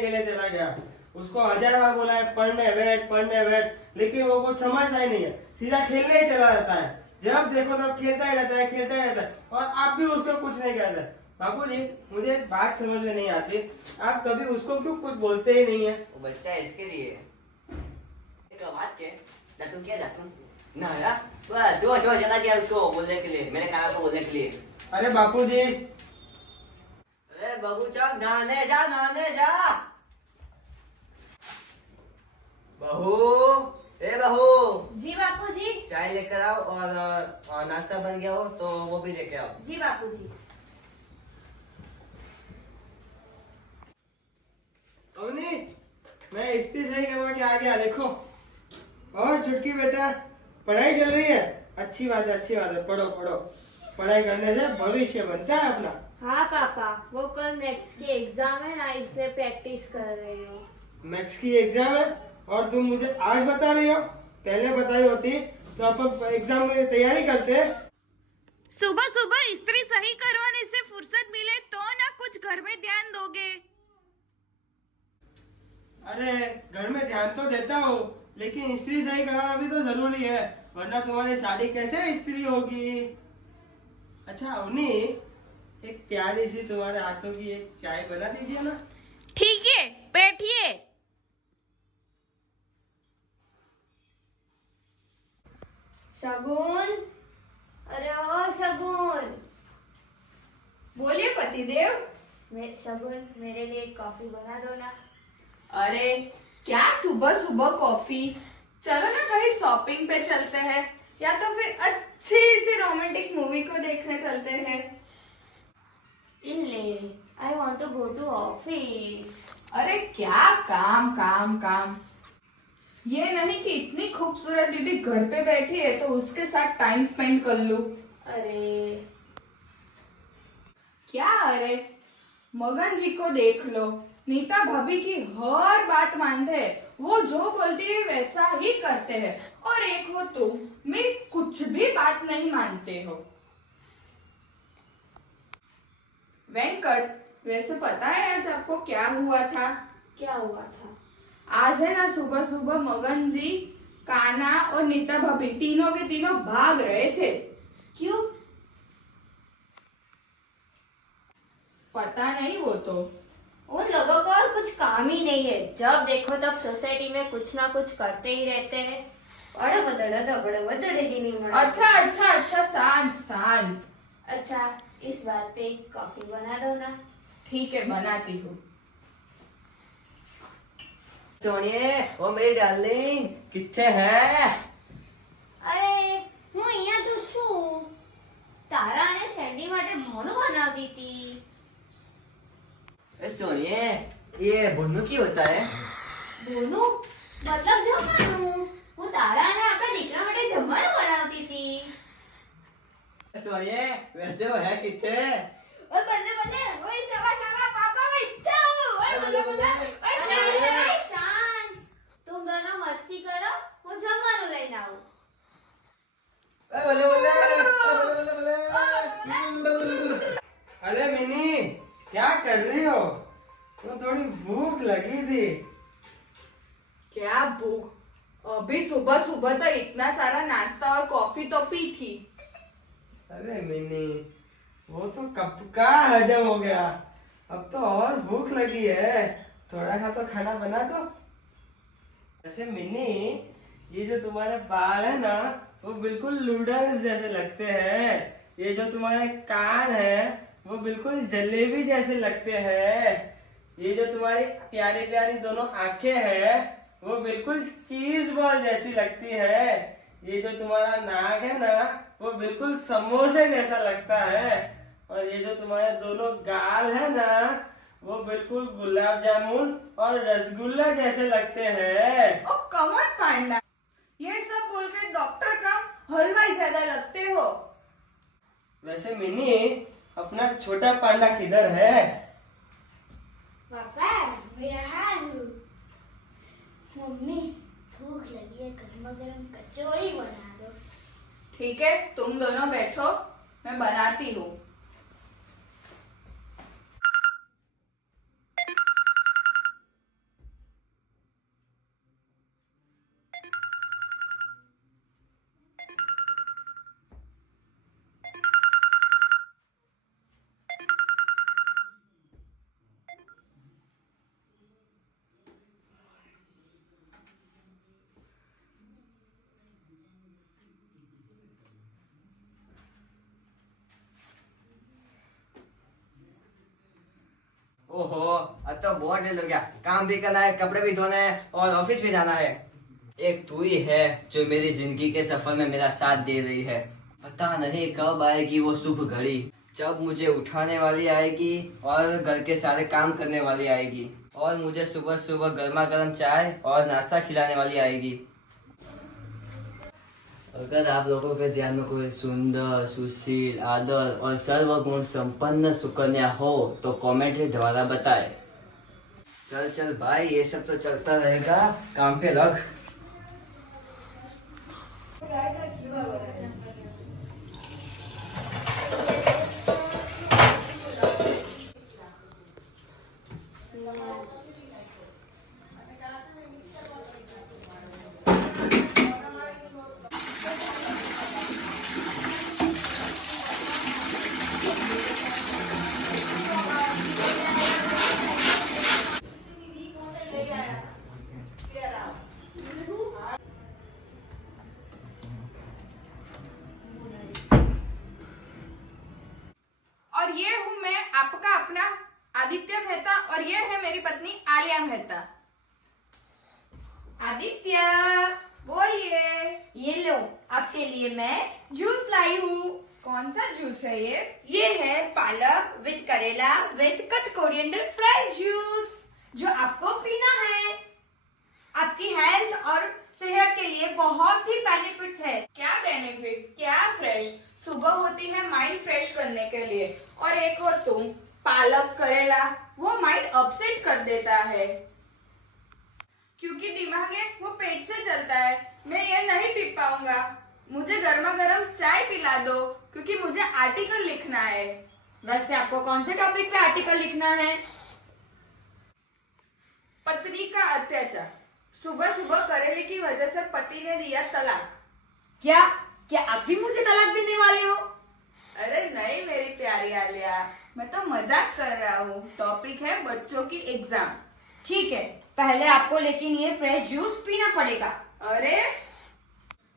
खेलने के लिए चला गया। उसको 1000 बार बोला है पढ़ने बैठ, लेकिन वो कुछ समझता ही नहीं है, सीधा खेलने ही चला रहता है। जब देखो तब खेलता ही रहता है और आप भी उसको कुछ नहीं कहते। बाबूजी, मुझे एक बात समझ में नहीं आती, आप कभी उसको क्यों कुछ बोलते ही नहीं है? वो बच्चा है इसके लिए। एक बात के जातू क्या जातू ना यार, बस सुबह चला गया उसको बोलने के लिए, मेरे खाना को बोलने के लिए। अरे बापूजी, अरे बाबू चल नहाने जा। बहू, ए बहू, जी बापूजी। चाय लेकर आओ और नाश्ता बन गया हो तो वो भी लेके आओ। जी बापूजी। अवनी, मैं इस्त्री सही करवा के आ गया, देखो। और छुटकी बेटा, पढ़ाई चल रही है? अच्छी बात है, पढ़ो। पढ़ाई करने से भविष्य बनता है अपना। हाँ पापा, वो कल मैथ्स की एग्जाम है ना, इसलिए प्रैक्टिस कर रही हूँ। मैथ्स की एग्जाम है और तुम मुझे आज बता रही हो? पहले बताई होती तो अपन एग्जाम की तैयारी करते। सुबह सुबह इस्त्री सही करवाने से फुर्सत मिले तो ना कुछ घर में ध्यान दोगे। अरे घर में ध्यान तो देता हूँ, लेकिन इस्त्री सही कराना भी तो जरूरी है, वरना तुम्हारी साड़ी कैसे इस्त्री होगी? अच्छा अवनी, एक प्यारी सी तुम्हारे हाथों की एक चाय बना दीजिए ना। ठीक है, बैठिए। शगुन, अरे ओ शगुन। बोलिए पतिदेव। शगुन, मेरे लिए एक कॉफी बना दो ना। अरे क्या सुबह सुबह कॉफी? चलो ना कहीं शॉपिंग पे चलते हैं, या तो फिर अच्छी सी रोमांटिक मूवी को देखने चलते हैं। I want to go to office. अरे क्या काम। ये नहीं कि इतनी खूबसूरत बीबी घर पे बैठी है तो उसके साथ टाइम स्पेंड कर लूं। अरे क्या अरे, मगन जी को देख लो, नीता भाभी की हर बात मानते हैं, वो जो बोलती है वैसा ही करते हैं। और एक हो तुम, मेरी कुछ भी बात नहीं मानते हो। वेंकट, वैसे पता है आज आपको क्या हुआ था? क्या हुआ था? आज है ना सुबह सुबह मगन जी, कान्हा और नीता भाभी तीनों के तीनों भाग रहे थे। क्यों? पता नहीं, वो तो उन लोगों को और कुछ काम ही नहीं है, जब देखो तब सोसाइटी में कुछ ना कुछ करते ही रहते हैं। अच्छा, शांत। अच्छा, इस बात पे कॉफी बना दो ना। ठीक है, बनाती हूँ। सोनिए, वो मेरी डार्लिंग किथे है? અરે હું અહીંયા તો છું. તારા અને સેન્ડી માટે મોનું બનાવતી હતી. सोनिए, ये बोनू की होता है? બોનું મતલબ જમવાનું. હું તારા અને આપણા દીકરા માટે જમવાનું બનાવતી હતી. सोनिए, वैसे वो है किथे? ઓય બલ્લે બલ્લે, ઓય સવા સવા પાપા બેઠા હો. ઓય બલ્લે બલ્લે, ઓય શાંત. तुम दोनों मस्ती करो, હું જમવાનું લઈને આવું. अरे मिनी, क्या कर रही हो? तो थोड़ी भूख लगी थी। क्या भूख? अभी सुबह सुबह तो इतना सारा नाश्ता और कॉफी तो पी थी। अरे मिनी, वो तो कब का हजम हो गया, अब तो और भूख लगी है, थोड़ा सा तो खाना बना दो। ऐसे मिनी, ये जो तुम्हारे बाल है ना, वो बिल्कुल नूडल्स जैसे लगते हैं। ये जो तुम्हारे कान है, वो बिल्कुल जलेबी जैसे लगते हैं। ये जो तुम्हारी प्यारी प्यारी दोनों आंखें हैं, वो बिल्कुल चीज बॉल जैसी लगती है। ये जो तुम्हारा नाक है ना, वो बिल्कुल समोसे जैसा लगता है। और ये जो तुम्हारे दोनों गाल है ना, वो बिल्कुल गुलाब जामुन और रसगुल्ला जैसे लगते हैं। ओ कमर पांडा, ये सब बोल के डॉक्टर का हलवाई ज्यादा लगते हो। वैसे मिनी, अपना छोटा पांडा किधर है? पापा, मैं यहाँ हूँ. मम्मी, भूख लगी है, गर्मा गर्म कचौड़ी बना दो. ठीक है, तुम दोनों बैठो, मैं बनाती हूँ। ओहो, अब तो बहुत लेट हो गया। काम भी करना है, कपड़े भी धोने हैं और ऑफिस भी जाना है। एक तू ही है जो मेरी जिंदगी के सफर में मेरा साथ दे रही है। पता नहीं कब आएगी वो शुभ घड़ी, जब मुझे उठाने वाली आएगी और घर के सारे काम करने वाली आएगी और मुझे सुबह सुबह गर्मा गर्म चाय और नाश्ता खिलाने वाली आएगी। अगर आप लोगों के ध्यान में कोई सुंदर, सुशील, आदर और सर्वगुण संपन्न सुकन्या हो तो कमेंट के द्वारा बताएं। चल चल भाई, ये सब तो चलता रहेगा, काम पे लग। और ये हूँ मैं, आपका अपना आदित्य मेहता, और ये है मेरी पत्नी आलिया मेहता। आदित्य, बोलिए। ये लो, आपके लिए मैं जूस लाई हूँ। कौन सा जूस है ये? ये है पालक विद करेला with cut coriander fry juice, जो आपको पीना है। आपकी हेल्थ और सेहत के लिए बहुत ही बेनिफिट्स है। क्या बेनिफिट, क्या फ्रेश। सुबह होती है माइंड फ्रेश करने के लिए, और एक और तुम पालक करेला, वो माइंड अपसेट कर देता है, क्योंकि दिमाग है वो पेट से चलता है। मैं ये नहीं पी पाऊंगा, मुझे गर्मा गर्म चाय पिला दो, क्योंकि मुझे आर्टिकल लिखना है। वैसे आपको कौन से टॉपिक पे आर्टिकल लिखना है? पत्नी का अत्याचार। सुबह सुबह करेले की वजह से पति ने दिया तलाक। क्या क्या आप भी मुझे तलाक देने वाले हो? अरे नहीं मेरी प्यारी आलिया, मैं तो मजाक कर रहा हूँ। टॉपिक है बच्चों की एग्जाम। ठीक है, पहले आपको लेकिन ये फ्रेश जूस पीना पड़ेगा। अरे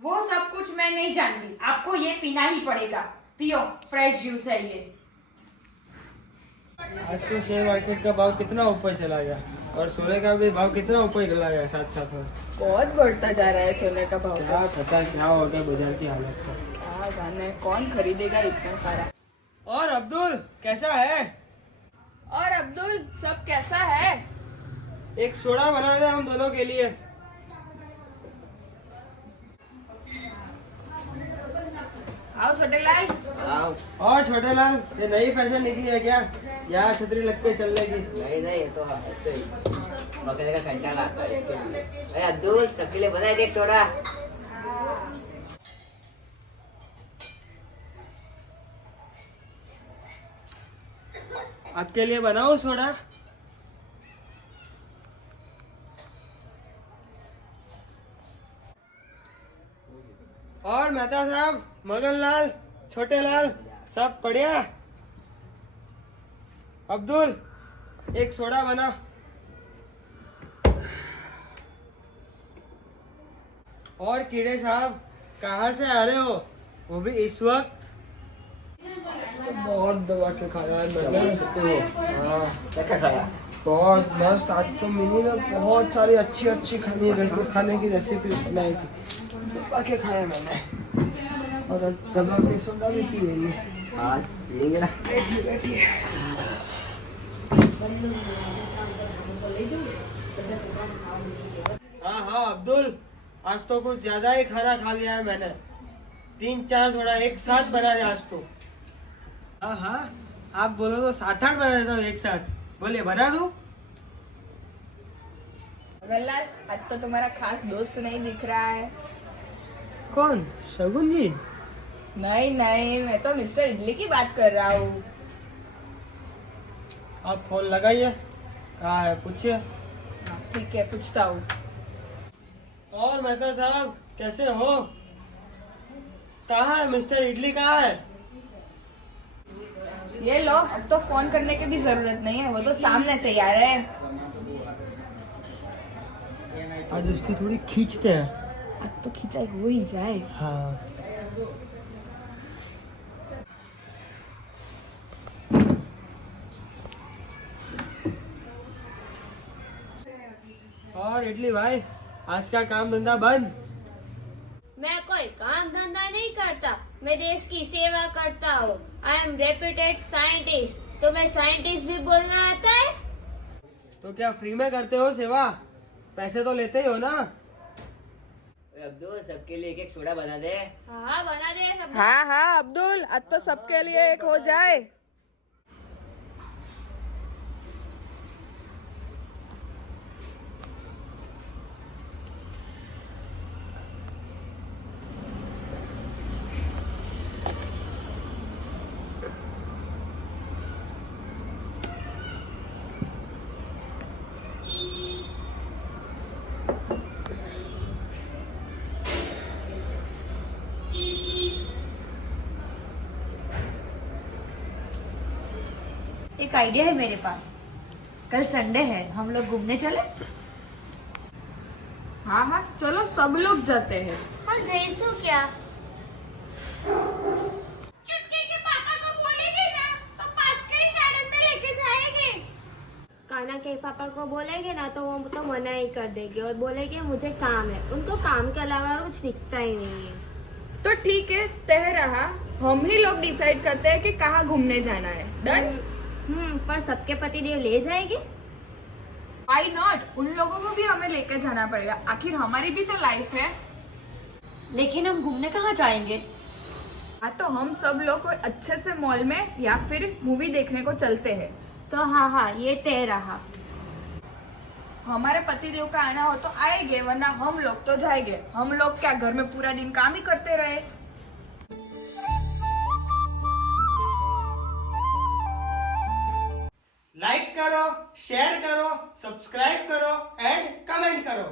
वो सब कुछ मैं नहीं जानती, आपको ये पीना ही पड़ेगा। पियो, फ्रेश जूस है ये। आज तो शेयर मार्केट का भाव कितना ऊपर चला गया, और सोने का भी भाव कितना ऊपर चला गया साथ साथ में। बहुत बढ़ता जा रहा है सोने का भाव। क्या पता क्या हो गया बाजार की हालत का। क्या जाने कौन खरीदेगा इतना सारा। और अब्दुल कैसा है? और अब्दुल सब कैसा है? एक सोडा बना दे हम दोनों के लिए। आओ छोटे लाल। आओ। और छोटे लाल, ये नई फैशन निकली है क्या? यहाँ छतरी लग के चलने की। नहीं नहीं, ये तो ऐसे ही बकरे का कंटाला आता है इसके लिए। अरे अब्दुल, सबके लिए बनाए एक सोडा। आपके लिए बनाओ सोडा? और मेहता साहब, मगन लाल, छोटे लाल, सब बढ़िया? अब्दुल, एक सोडा बना। और कीड़े साहब, कहाँ से आ रहे हो, वो भी इस वक्त? बहुत दबा के खाया है मैंने। हाँ, क्या क्या खाया? बहुत मस्त। आज तो मिनी ने बहुत सारी अच्छी अच्छी खाने की रेसिपी बनाई थी, दबा के खाया मैंने। और दबा के सोडा भी पी रही है। हाँ, पिएंगे ना। बैठिए बैठिए। हाँ हाँ अब्दुल, आज तो कुछ ज्यादा ही खाना खा लिया है मैंने। 3-4 सोडा एक साथ बना रहे आज तो। हाँ हाँ, आप बोलो तो 7-8 बना देता हूँ एक साथ। बोलिए, बना दूँ? मगनलाल, आज तो तुम्हारा खास दोस्त नहीं दिख रहा है। कौन? शगुन जी? नहीं नहीं, मैं तो मिस्टर इडली की बात कर रहा हूँ। आप फोन लगाइए, कहाँ है पूछिए। ठीक है, पूछता हूँ। और मेहता साहब कैसे हो? कहाँ है मिस्टर इडली, कहाँ है? ये लो, अब तो फोन करने की भी जरूरत नहीं है, वो तो सामने से ही आ रहे हैं। आज उसकी थोड़ी खींचते हैं। अब तो खिंचाई हो ही जाए। हाँ। और इडली भाई, आज का काम धंधा बंद। मैं कोई काम धंधा नहीं करता, मैं देश की सेवा करता हूँ। I am reputed scientist. तुम्हें साइंटिस्ट भी बोलना आता है? तो क्या फ्री में करते हो सेवा? पैसे तो लेते ही हो ना। अब्दुल, सबके लिए एक एक सोडा बना दे। हाँ बना दे सब। हाँ हाँ अब्दुल, आज तो सबके लिए एक हो जाए। एक आइडिया है मेरे पास। कल संडे है, हम लोग घूमने चले। हाँ हाँ चलो, सब लोग जाते हैं। और जैसू क्या? चुटकी के पापा को बोलेंगे ना तो पास के ही गार्डन में लेके जाएंगे। कान्हा के पापा को बोलेंगे ना तो वो तो मना ही कर देंगे और बोलेंगे मुझे काम है। उनको काम के अलावा कुछ दिखता ही नहीं है। तो ठीक है, तय रहा। हम ही लोग डिसाइड करते हैं कि कहाँ घूमने जाना है। डन? पर सबके पति देव ले जाएंगे? Why not? उन लोगों को भी हमें लेकर जाना पड़ेगा, आखिर हमारी भी तो लाइफ है। लेकिन हम घूमने कहाँ जाएंगे? हाँ तो हम सब लोग कोई अच्छे से मॉल में या फिर मूवी देखने को चलते हैं। तो हाँ ये तय रहा। हमारे पतिदेव का आना हो तो आएंगे, वरना हम लोग तो जाएंगे। हम लोग क्या घर में पूरा दिन काम ही करते रहे? लाइक करो, शेयर करो, सब्सक्राइब करो एंड कमेंट करो।